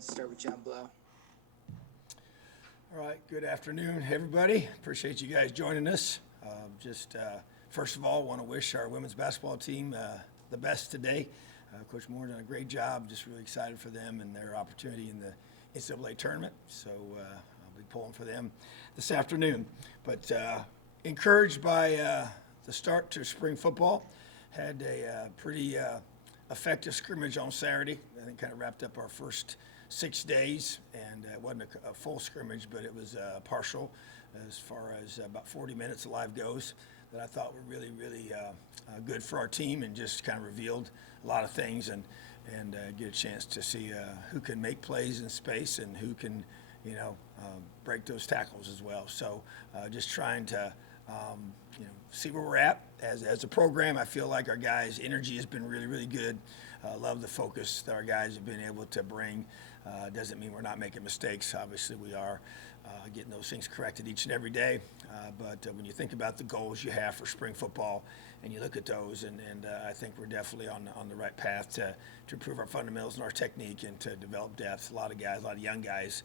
Start with John Blow. All right, good afternoon, everybody. Appreciate you guys joining us. First of all, want to wish our women's basketball team the best today. Coach Moore done a great job. Just really excited for them and their opportunity in the NCAA tournament. So I'll be pulling for them this afternoon. But encouraged by the start to spring football. Had a pretty effective scrimmage on Saturday. I think kind of wrapped up our first 6 days, and it wasn't a full scrimmage, but it was partial as far as about 40 minutes of live goes that I thought were really, really good for our team and just kind of revealed a lot of things and get a chance to see who can make plays in space and who can, break those tackles as well. So just trying to, see where we're at as a program. I feel like our guys' energy has been really, really good. Love the focus that our guys have been able to bring. Doesn't mean we're not making mistakes. Obviously, we are getting those things corrected each and every day. But when you think about the goals you have for spring football, and you look at those, and I think we're definitely on the right path to improve our fundamentals and our technique and to develop depth. A lot of guys, a lot of young guys,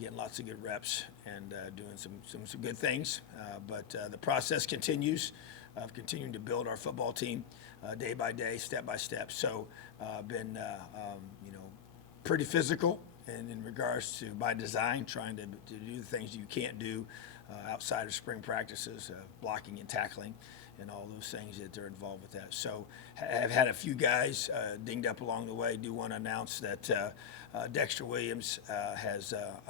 getting lots of good reps and doing some good things. But the process continues of continuing to build our football team day by day, step by step. So been pretty physical and in regards to by design, trying to do the things you can't do outside of spring practices, blocking and tackling and all those things that are involved with that. So I've had a few guys dinged up along the way. Do want to announce that Dexter Williams has a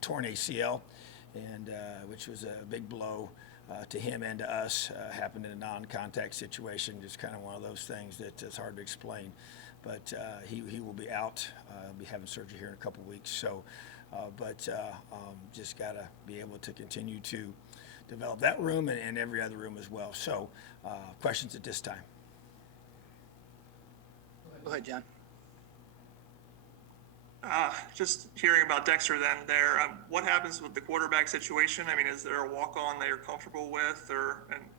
torn ACL, and which was a big blow to him and to us. Happened in a non-contact situation, just kind of one of those things that is hard to explain. But he will be out. Be having surgery here in a couple weeks. So, just got to be able to continue to develop that room and every other room as well. So, questions at this time? Go ahead, John. Just hearing about Dexter then there, what happens with the quarterback situation? I mean, is there a walk-on that you're comfortable with,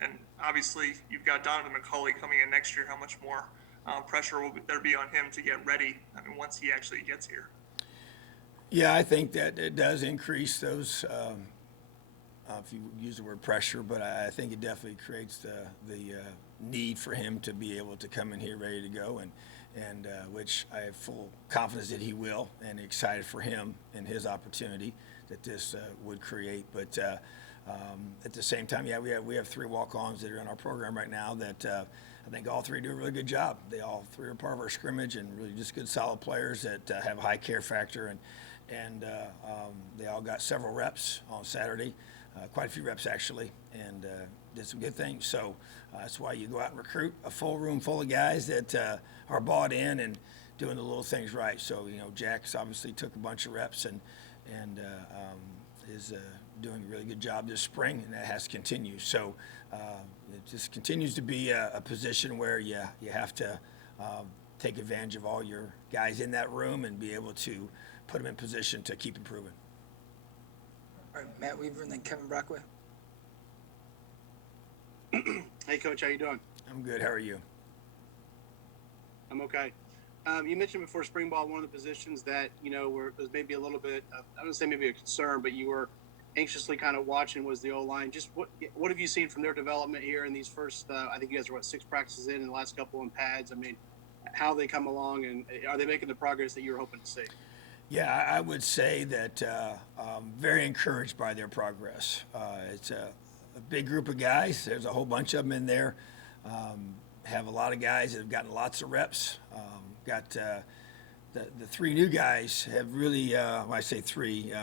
and obviously you've got Donovan McCulley coming in next year. How much more pressure will there be on him to get ready? I mean, once he actually gets here. Yeah, I think that it does increase those. If you use the word pressure, but I think it definitely creates the need for him to be able to come in here ready to go, and which I have full confidence that he will, and excited for him and his opportunity that this would create. But at the same time, yeah, we have 3 walk-ons that are in our program right now that I think all 3 do a really good job. They all 3 are part of our scrimmage and really just good, solid players that have a high care factor, and they all got several reps on Saturday. Quite a few reps actually, and did some good things. So that's why you go out and recruit a full room full of guys that are bought in and doing the little things right. So Jack's obviously took a bunch of reps and is doing a really good job this spring, and that has to continue. So it just continues to be a position where you have to take advantage of all your guys in that room and be able to put them in position to keep improving. All right, Matt Weaver and then Kevin Brockway. Hey, Coach, how you doing? I'm good. How are you? I'm okay. You mentioned before spring ball, one of the positions that, was maybe a little bit, I wouldn't say maybe a concern, but you were anxiously kind of watching was the O-line. Just what have you seen from their development here in these first, I think you guys are, 6 practices in the last couple in pads? I mean, how they come along, and are they making the progress that you were hoping to see? Yeah, I would say that I'm very encouraged by their progress. It's a big group of guys. There's a whole bunch of them in there. Have a lot of guys that have gotten lots of reps. Got the 3 new guys have really, when I say 3,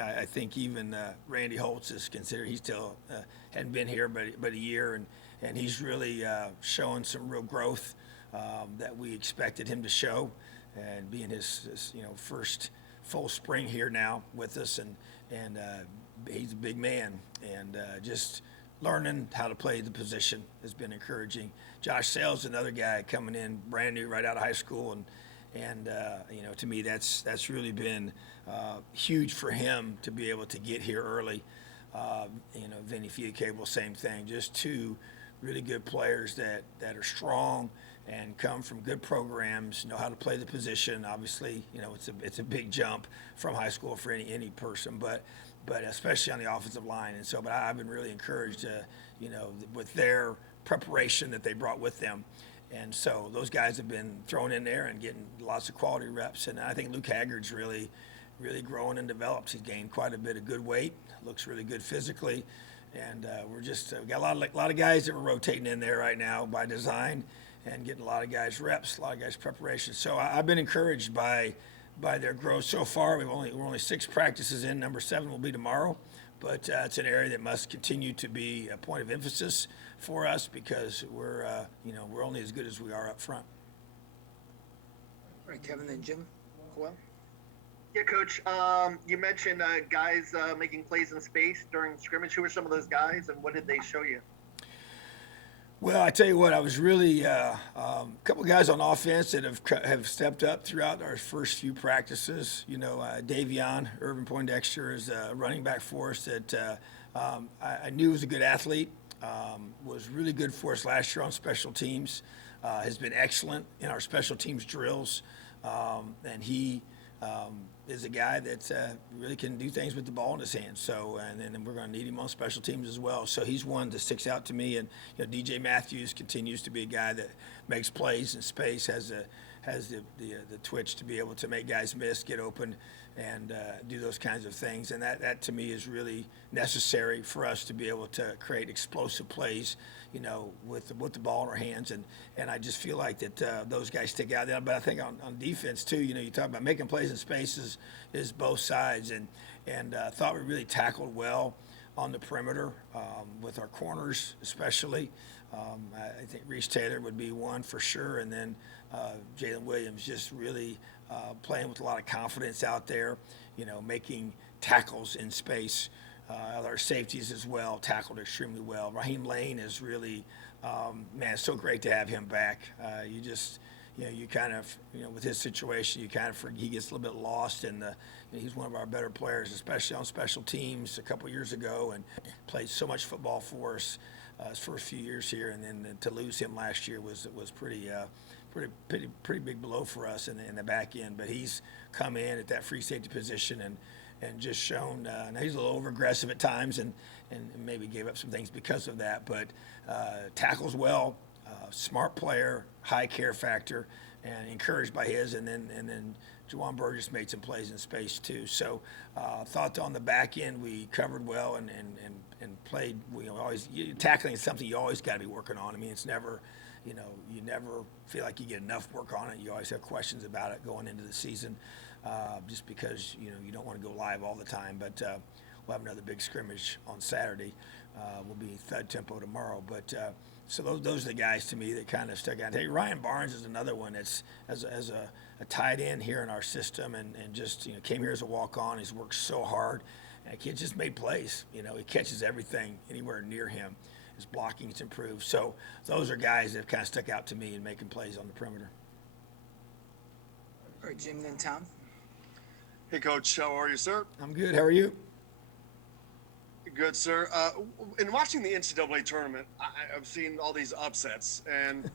I think even Randy Holtz is considered, he still hadn't been here but a year, and he's really showing some real growth that we expected him to show. And being his first full spring here now with us, and he's a big man, and just learning how to play the position has been encouraging. Josh Sales, another guy coming in brand new right out of high school, and to me that's really been huge for him to be able to get here early. Vinny Fiacable, same thing. Just 2 really good players that are strong, and come from good programs, know how to play the position. Obviously, it's a big jump from high school for any person, but especially on the offensive line. And so, but I've been really encouraged, with their preparation that they brought with them. And so those guys have been thrown in there and getting lots of quality reps. And I think Luke Haggard's really growing and developed. He's gained quite a bit of good weight, looks really good physically. And we got a lot of guys that we're rotating in there right now by design and getting a lot of guys reps, a lot of guys preparation. So I've been encouraged by their growth so far. We're only 6 practices in. Number 7 will be tomorrow. But it's an area that must continue to be a point of emphasis for us because we're only as good as we are up front. All right, Kevin, then Jim. Well, Yeah, Coach. You mentioned guys making plays in space during scrimmage. Who were some of those guys, and what did they show you? Well, I tell you what, I was really a couple guys on offense that have stepped up throughout our first few practices. Davion, Irvin Poindexter is a running back for us that I knew was a good athlete, was really good for us last year on special teams, has been excellent in our special teams drills, and he is a guy that really can do things with the ball in his hands. So, and then we're going to need him on special teams as well. So he's one that sticks out to me. And DJ Matthews continues to be a guy that makes plays in space, has the twitch to be able to make guys miss, get open, and do those kinds of things. And that to me is really necessary for us to be able to create explosive plays, with the ball in our hands. And I just feel like that those guys stick out there. But I think on defense too, you talk about making plays in spaces is both sides. And thought we really tackled well on the perimeter with our corners especially. I think Reese Taylor would be one for sure. And then Jalen Williams just really playing with a lot of confidence out there, making tackles in space. Our safeties as well tackled extremely well. Raheem Lane is really, it's so great to have him back. You kind of, with his situation, he gets a little bit lost in he's one of our better players, especially on special teams a couple years ago, and played so much football for us his first few years here, and then to lose him last year was pretty big blow for us in the back end. But he's come in at that free safety position and just shown. Now he's a little over aggressive at times and maybe gave up some things because of that, but tackles well, smart player, high care factor, and encouraged by his. And then Juwan Burgess made some plays in space too. So thought on the back end we covered well and played. Tackling is something you always got to be working on. I mean, it's never. You never feel like you get enough work on it. You always have questions about it going into the season, just because you don't want to go live all the time. But we'll have another big scrimmage on Saturday. We'll be third tempo tomorrow. But so those are the guys to me that kind of stuck out. Hey, Ryan Barnes is another one that's as a tight end here in our system, and just came here as a walk-on. He's worked so hard, and the kid just made plays. He catches everything anywhere near him. His blocking has improved. So those are guys that have kind of stuck out to me in making plays on the perimeter. all right, Jim, then Tom. Hey, Coach, how are you, sir? I'm good. How are you? Good, sir. In watching the NCAA tournament, I've seen all these upsets, and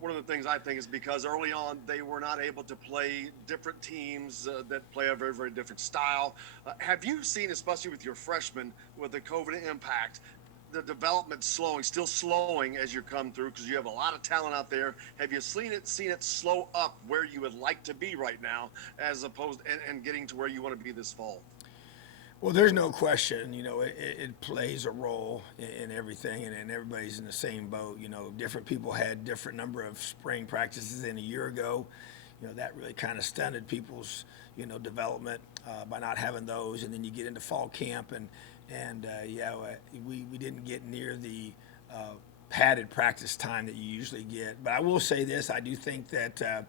one of the things I think is because early on they were not able to play different teams that play a very, very different style. Have you seen, especially with your freshmen, with the COVID impact, the development still slowing as you come through because you have a lot of talent out there? Have you seen it slow up where you would like to be right now as opposed and getting to where you want to be this fall? Well, there's no question, it plays a role in everything, and everybody's in the same boat. Different people had different number of spring practices in a year ago. That really kind of stunted people's, development by not having those. And then you get into fall camp and we didn't get near the padded practice time that you usually get. But I will say this, I do think that,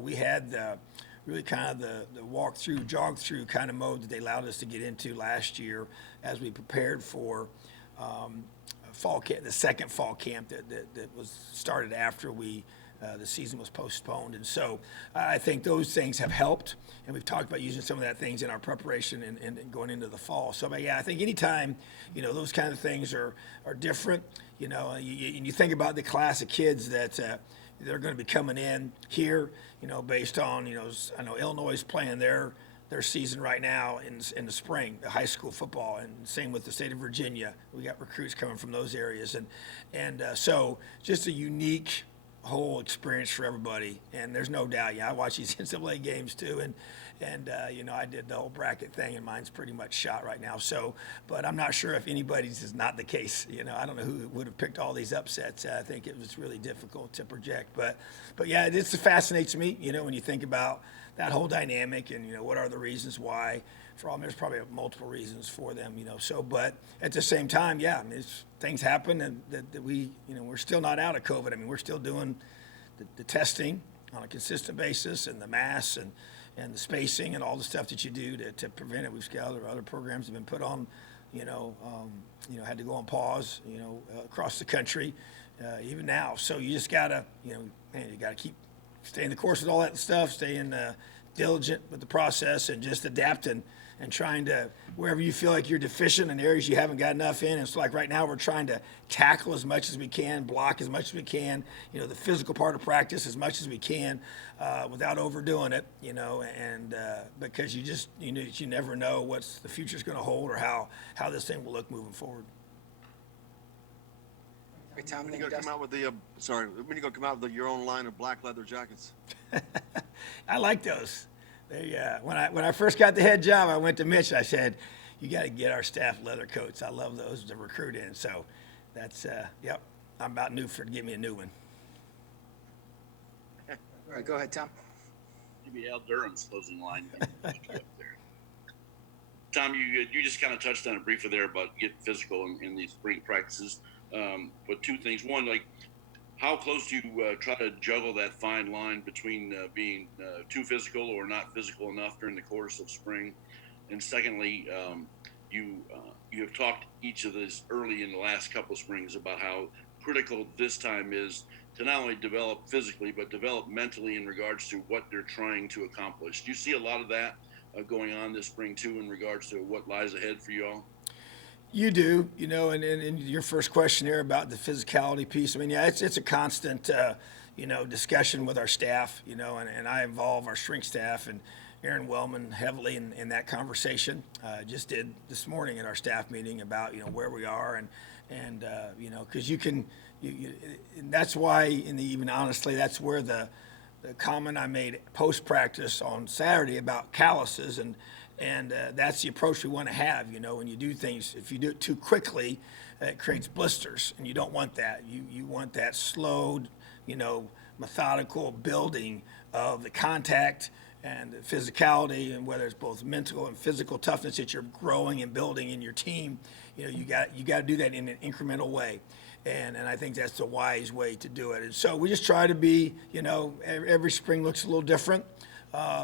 we had the really kind of the walk-through, jog-through kind of mode that they allowed us to get into last year as we prepared for fall camp, the second fall camp that was started after the season was postponed. And so I think those things have helped, and we've talked about using some of that things in our preparation and going into the fall. So, but yeah, I think anytime, those kind of things are different, and you think about the class of kids that, they're going to be coming in here, based on, I know Illinois is playing their season right now in the spring, the high school football, and same with the state of Virginia. We got recruits coming from those areas, and so just a unique whole experience for everybody. And there's no doubt, I watch these NCAA games too, and I did the whole bracket thing, and mine's pretty much shot right now. So, but I'm not sure if anybody's is not the case. I don't know who would have picked all these upsets. I think it was really difficult to project, but yeah, this fascinates me. When you think about that whole dynamic, and what are the reasons why? For all, there's probably multiple reasons for them. So, but at the same time, things happen, and that we, we're still not out of COVID. I mean, we're still doing the testing on a consistent basis, and the masks, and the spacing, and all the stuff that you do to prevent it. We've got other programs have been put on, had to go on pause, across the country, even now. So you just gotta, you gotta keep staying the course with all that stuff, staying diligent with the process, and just adapting and trying to, wherever you feel like you're deficient in areas you haven't got enough in. And so like right now, we're trying to tackle as much as we can, block as much as we can, the physical part of practice as much as we can, without overdoing it, and because you never know what the future's going to hold, or how this thing will look moving forward. Wait, Tom, When you then gonna come out with when you gonna come out with your own line of black leather jackets? I like those. They, when I first got the head job, I went to Mitch. I said, "You got to get our staff leather coats. I love those to recruit in." So that's yep. I'm about due to get me a new one. All right, go ahead, Tom. Maybe Al Durham's closing line. Up there. Tom, you just kind of touched on it briefly there about getting physical in these spring practices. But two things. One, like, how close do you try to juggle that fine line between being too physical or not physical enough during the course of spring? And secondly, you have talked each of these early in the last couple of springs about how critical this time is to not only develop physically, but develop mentally in regards to what they're trying to accomplish. Do you see a lot of that going on this spring too, in regards to what lies ahead for you all? You do, and your first question there about the physicality piece. I mean, yeah, it's a constant, discussion with our staff, and I involve our strength staff and Aaron Wellman heavily in that conversation. Just did this morning at our staff meeting about, where we are, and because and that's why, even honestly, that's where the comment I made post practice on Saturday about calluses, and that's the approach we want to have. When you do things, if you do it too quickly, it creates blisters, and you don't want that. You want that slowed, methodical building of the contact and the physicality, and whether it's both mental and physical toughness that you're growing and building in your team. You got to do that in an incremental way. And I think that's the wise way to do it. And so we just try to be, every spring looks a little different.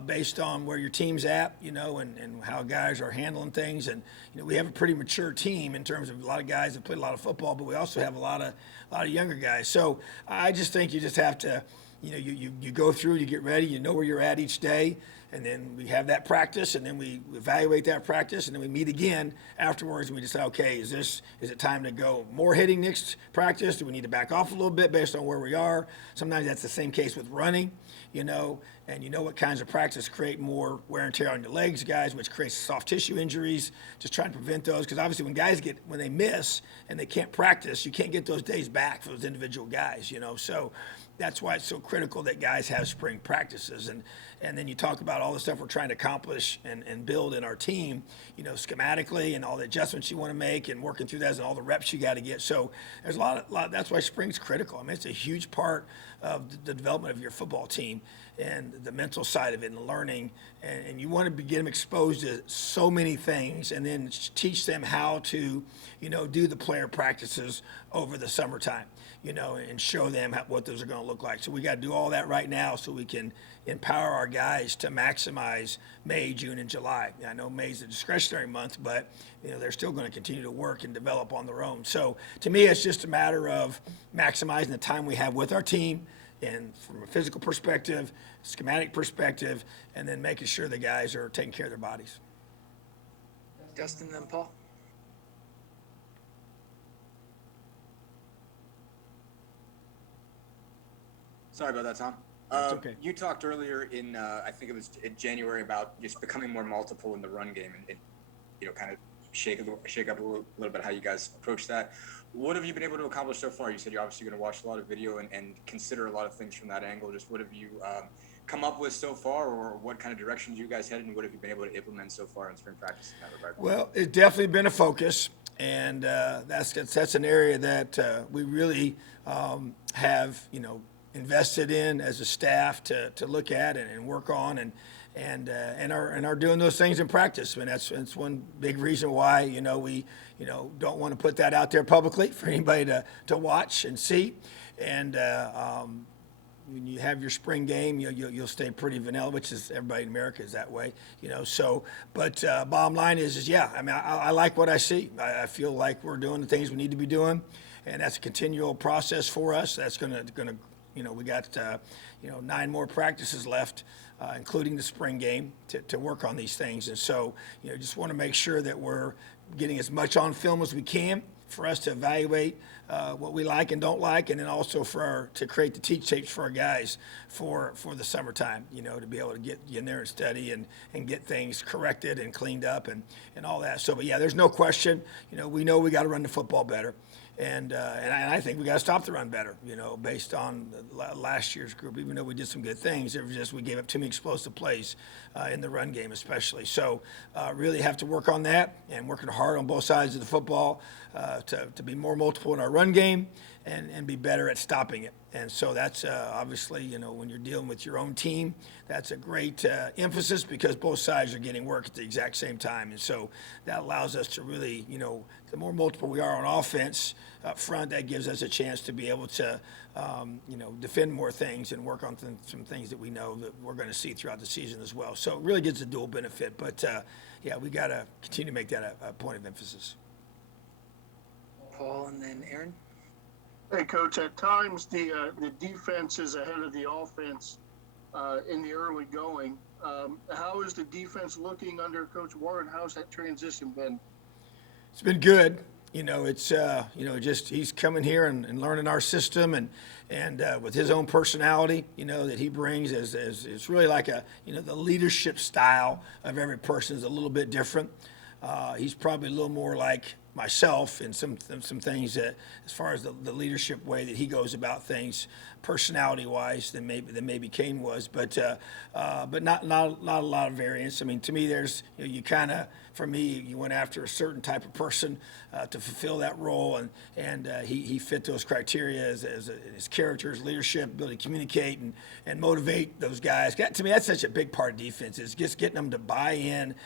Based on where your team's at, and how guys are handling things. And, we have a pretty mature team in terms of a lot of guys that played a lot of football, but we also have a lot of younger guys. So I just think you just have to, you go through, you get ready, where you're at each day, and then we have that practice, and then we evaluate that practice, and then we meet again afterwards, and we decide, okay, is it time to go more hitting next practice? Do we need to back off a little bit based on where we are? Sometimes that's the same case with running, and what kinds of practice create more wear and tear on your legs, guys, which creates soft tissue injuries. Just trying to prevent those, because obviously when they miss and they can't practice, you can't get those days back for those individual guys, So that's why it's so critical that guys have spring practices. And then you talk about all the stuff we're trying to accomplish and build in our team, schematically, and all the adjustments you want to make, and working through that, and all the reps you got to get. So there's a lot. That's why spring's critical. I mean, it's a huge part of the development of your football team, and the mental side of it, and learning. And you want to get them exposed to so many things, and then teach them how to, do the player practices over the summertime, and show them what those are going to look like. So we got to do all that right now so we can empower our guys to maximize May, June, and July. I know May's a discretionary month, but they're still going to continue to work and develop on their own. So to me, it's just a matter of maximizing the time we have with our team, and from a physical perspective, schematic perspective, and then making sure the guys are taking care of their bodies. Dustin, then Paul. Sorry about that, Tom. It's okay. You talked earlier in, I think it was in January, about just becoming more multiple in the run game and kind of shake up a little bit how you guys approach that. What have you been able to accomplish so far? You said you're obviously going to watch a lot of video and consider a lot of things from that angle. Just what have you come up with so far, or what kind of directions you guys headed, and what have you been able to implement so far in spring practice in that regard? Well, it's definitely been a focus, and that's an area that we really have invested in as a staff to look at and work on and are doing those things in practice. I mean, that's one big reason why we don't want to put that out there publicly for anybody to watch and see. And when you have your spring game, you'll stay pretty vanilla, which is everybody in America is that way, So, but bottom line is yeah. I mean, I like what I see. I feel like we're doing the things we need to be doing, and that's a continual process for us. That's gonna. We got 9 more practices left, including the spring game, to work on these things. And so, just want to make sure that we're getting as much on film as we can for us to evaluate what we like and don't like, and then also to create the teach tapes for our guys for the summertime, to be able to get in there and study and get things corrected and cleaned up and all that. So, but yeah, there's no question, we know we got to run the football better. And I think we got to stop the run better, based on last year's group. Even though we did some good things, it was just we gave up too many explosive plays in the run game, especially. So really have to work on that, and working hard on both sides of the football to be more multiple in our run game and be better at stopping it. And so that's obviously, when you're dealing with your own team, that's a great emphasis because both sides are getting work at the exact same time. And so that allows us to really, the more multiple we are on offense up front, that gives us a chance to be able to, defend more things and work on some things that we know that we're going to see throughout the season as well. So it really gets a dual benefit. But, yeah, we got to continue to make that a point of emphasis. Paul and then Aaron. Hey, Coach, at times the defense is ahead of the offense in the early going. How is the defense looking under Coach Warren? How's that transition been? It's been good. It's just he's coming here and learning our system and with his own personality, that he brings as it's really like the leadership style of every person is a little bit different. He's probably a little more like myself in some things that, as far as the leadership way that he goes about things, personality-wise, than maybe Kane was, but not a lot of variance. I mean, to me, there's for me, you went after a certain type of person to fulfill that role, and he fit those criteria as his character, his leadership, ability to communicate and motivate those guys. To me, that's such a big part of defense, is just getting them to buy in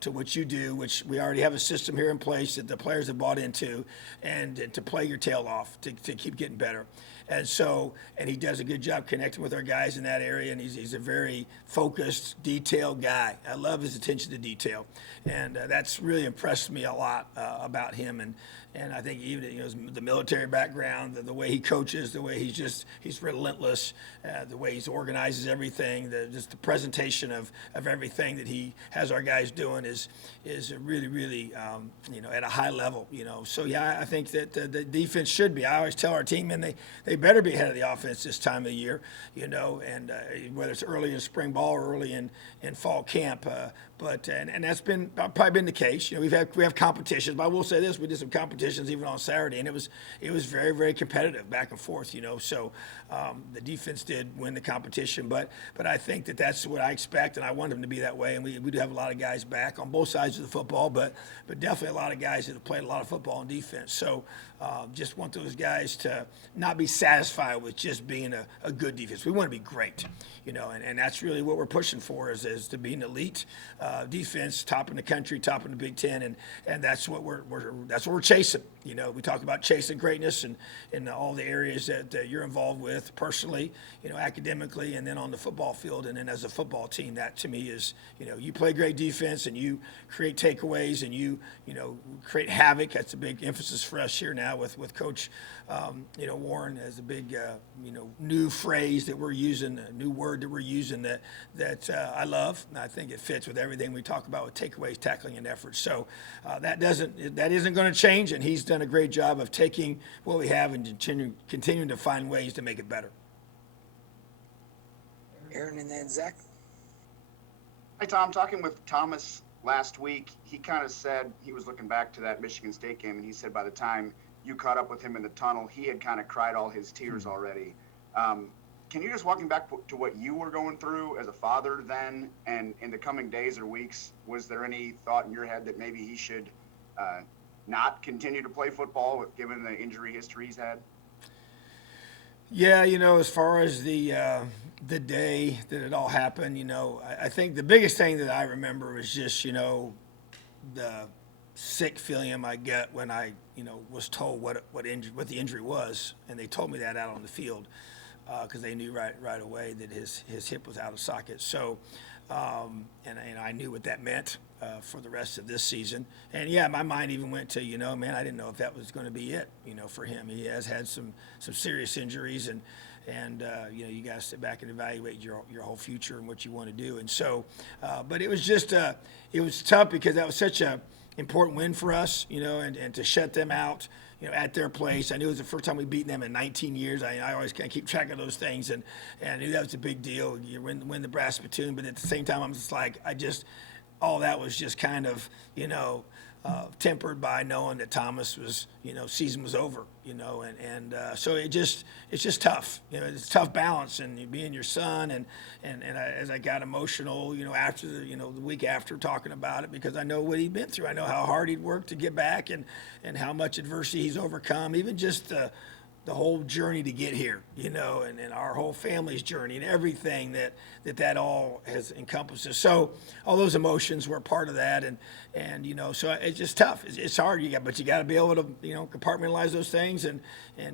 to what you do, which we already have a system here in place that the players have bought into, and to play your tail off, to keep getting better. And so, and he does a good job connecting with our guys in that area, and he's a very focused, detailed guy. I love his attention to detail, and that's really impressed me a lot about him. And I think even the military background, the way he coaches, the way he's relentless, the way he organizes everything, just the presentation of everything that he has our guys doing is really, really at a high level. So yeah, I think that the defense should be. I always tell our team, and they better be ahead of the offense this time of the year. And whether it's early in spring ball or early in fall camp. But that's probably been the case. We have competitions, but I will say this: we did some competitions even on Saturday, and it was very, very competitive, back and forth. So the defense did win the competition, but I think that's what I expect, and I want them to be that way. And we do have a lot of guys back on both sides of the football, but definitely a lot of guys that have played a lot of football on defense. So just want those guys to not be satisfied with just being a good defense. We want to be great, and that's really what we're pushing for is to be an elite defense, top in the country, top in the Big Ten, and that's what we're chasing. We talk about chasing greatness in all the areas that you're involved with personally, academically, and then on the football field, and then as a football team. That to me is, you play great defense and you create takeaways and you create havoc. That's a big emphasis for us here now with Coach Warren, as a big new phrase that we're using, a new word that we're using that I love, and I think it fits with everything we talk about with takeaways, tackling, and efforts. So that isn't going to change, and he's done a great job of taking what we have and continuing to find ways to make it better. Aaron and then Zach. Hi, Tom. Talking with Thomas last week, he kind of said he was looking back to that Michigan State game, and he said by the time you caught up with him in the tunnel, he had kind of cried all his tears already. Can you just walk me back to what you were going through as a father then, and in the coming days or weeks, was there any thought in your head that maybe he should not continue to play football given the injury history he's had? Yeah, as far as the day that it all happened, I think the biggest thing that I remember was just, the sick feeling I get when I, was told what the injury was, and they told me that out on the field because they knew right away that his hip was out of socket. So, and I knew what that meant for the rest of this season. And yeah, my mind even went to, man, I didn't know if that was going to be it, for him. He has had some serious injuries, and you got to sit back and evaluate your whole future and what you want to do. And so, but it was just, it was tough because that was such a important win for us, and to shut them out, at their place. I knew it was the first time we'd beaten them in 19 years. I always kind of keep track of those things, and I knew that was a big deal. You win the brass spittoon, but at the same time, I'm just like, all that was just kind of, tempered by knowing that Thomas was, season was over, and so it's just tough. It's a tough balance, and you being your son, and as I got emotional, after the week after talking about it, because I know what he'd been through. I know how hard he'd worked to get back, and how much adversity he's overcome, even just the whole journey to get here, and our whole family's journey and everything that all has encompasses. So all those emotions were part of that, and so it's just tough. It's hard. But you got to be able to compartmentalize those things and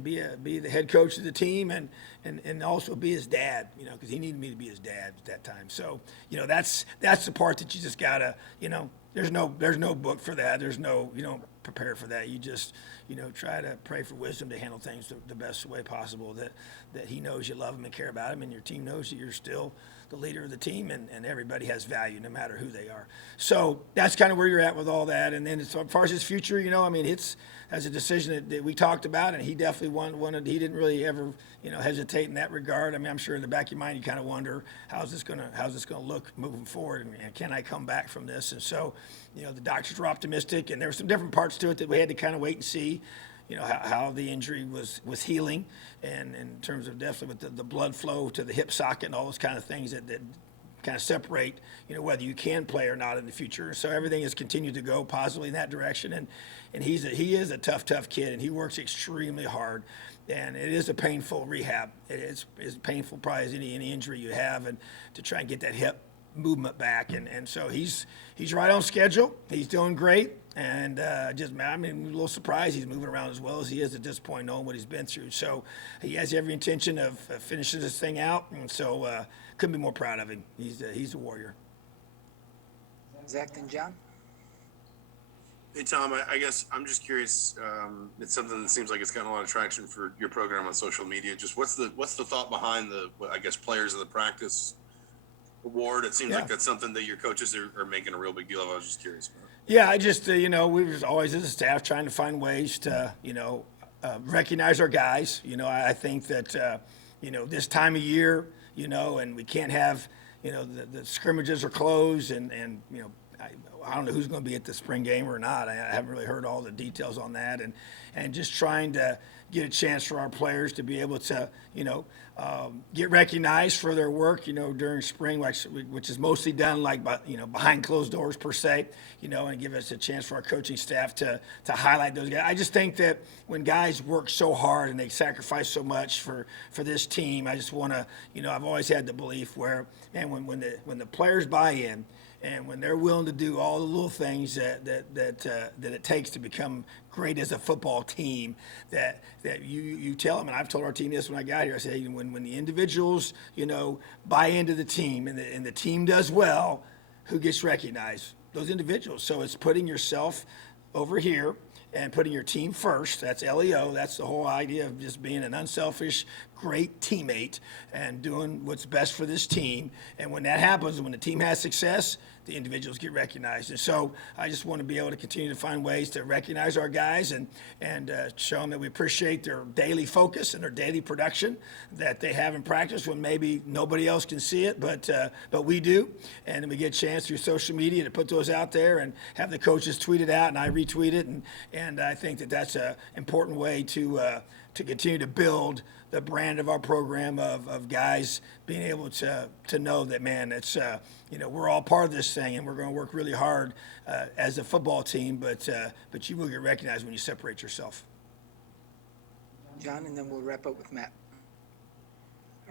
be the head coach of the team and also be his dad, because he needed me to be his dad at that time. So that's the part that you just gotta there's no book for that. There's no you don't prepare for that. You just try to pray for wisdom to handle things the best way possible, that he knows you love him and care about him, and your team knows that you're still the leader of the team, and everybody has value no matter who they are. So that's kind of where you're at with all that. And then as far as his future, it's as a decision that we talked about, and he definitely wanted. He didn't really ever hesitate in that regard. I'm sure in the back of your mind you kind of wonder how's this gonna look moving forward, and can I come back from this? And so the doctors were optimistic, and there were some different parts to it that we had to kind of wait and see. How the injury was healing, and in terms of definitely with the blood flow to the hip socket and all those kind of things that kind of separate, whether you can play or not in the future. So everything has continued to go positively in that direction, and he is a tough kid, and he works extremely hard, and it is a painful rehab. It's painful probably as any injury you have, and to try and get that hip movement back, and so he's right on schedule. He's doing great, and I'm a little surprised he's moving around as well as he is at this point, knowing what he's been through. So he has every intention of finishing this thing out, and so couldn't be more proud of him. He's a warrior. Zach and John. Hey, Tom, I guess I'm just curious. It's something that seems like it's gotten a lot of traction for your program on social media. Just what's the thought behind the players of the practice award? It seems like that's something that your coaches are making a real big deal of. I was just curious about. Yeah, I just we were always as a staff trying to find ways to recognize our guys. I think that this time of year, and we can't have the scrimmages are closed, and I don't know who's going to be at the spring game or not. I haven't really heard all the details on that, and just trying to get a chance for our players to be able to get recognized for their work during spring, which is mostly done behind closed doors per se, and give us a chance for our coaching staff to highlight those guys. I just think that when guys work so hard and they sacrifice so much for this team, I just want to I've always had the belief where, and when the players buy in, and when they're willing to do all the little things that it takes to become great as a football team, that you tell them, and I've told our team this when I got here. I said, when the individuals buy into the team, and the team does well, who gets recognized? Those individuals. So it's putting yourself over here and putting your team first. That's LEO. That's the whole idea of just being an unselfish, great teammate and doing what's best for this team. And when that happens, when the team has success, the individuals get recognized. And so I just want to be able to continue to find ways to recognize our guys and show them that we appreciate their daily focus and their daily production that they have in practice when maybe nobody else can see it, but we do. And we get a chance through social media to put those out there and have the coaches tweet it out, and I retweet it. And I think that that's an important way to continue to build the brand of our program of guys being able to know that, man, it's we're all part of this thing, and we're going to work really hard as a football team, but you will get recognized when you separate yourself. John, and then we'll wrap up with Matt.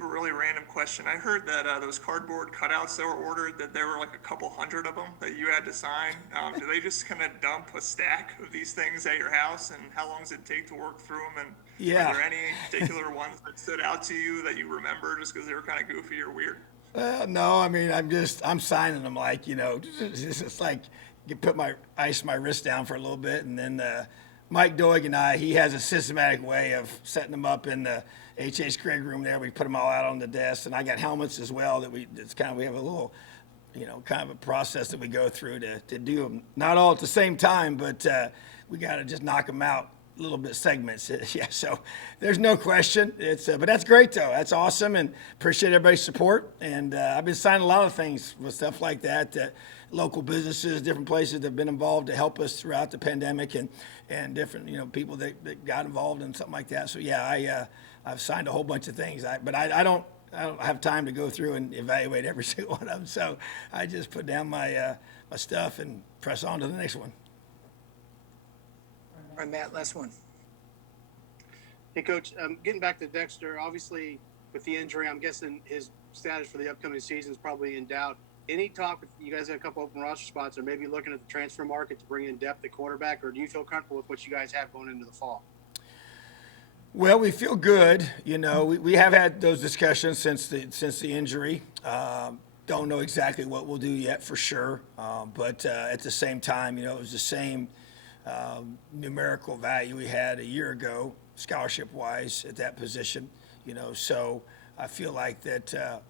A really random question. I heard that those cardboard cutouts that were ordered, that there were like a couple hundred of them that you had to sign. Do they just kind of dump a stack of these things at your house, and how long does it take to work through them? And Yeah. are there any particular ones that stood out to you that you remember just because they were kind of goofy or weird? No, I mean, I'm signing them like, it's like you put ice my wrist down for a little bit, and then Mike Doig and he has a systematic way of setting them up in the H.H. Craig room there. We put them all out on the desk, and I got helmets as well that we have a little, kind of a process that we go through to do them. Not all at the same time, but we got to just knock them out a little bit segments. Yeah, so there's no question. But that's great though. That's awesome, and appreciate everybody's support. And I've been signing a lot of things with stuff like that. Local businesses, different places that have been involved to help us throughout the pandemic, and different people that got involved in something like that. So yeah, I've signed a whole bunch of things. But I don't have time to go through and evaluate every single one of them. So I just put down my stuff and press on to the next one. All right, Matt, last one. Hey, Coach, getting back to Dexter, obviously with the injury, I'm guessing his status for the upcoming season is probably in doubt. Any talk, you guys have a couple open roster spots, or maybe looking at the transfer market to bring in depth at quarterback, or do you feel comfortable with what you guys have going into the fall? Well, we feel good. We have had those discussions since the injury. Don't know exactly what we'll do yet for sure, but at the same time, it was the same numerical value we had a year ago, scholarship-wise, at that position. So I feel like that.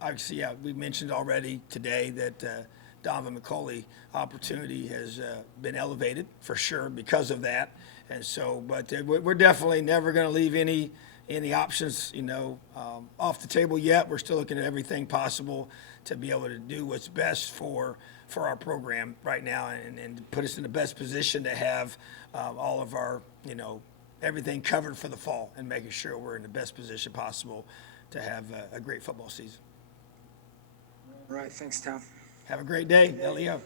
Obviously, yeah, we mentioned already today that Donovan McCulley opportunity has been elevated for sure because of that. And so, but we're definitely never going to leave any options, off the table yet. We're still looking at everything possible to be able to do what's best for our program right now, and put us in the best position to have all of our, everything covered for the fall, and making sure we're in the best position possible to have a great football season. All right, thanks, Tom. Have a great day, LEO.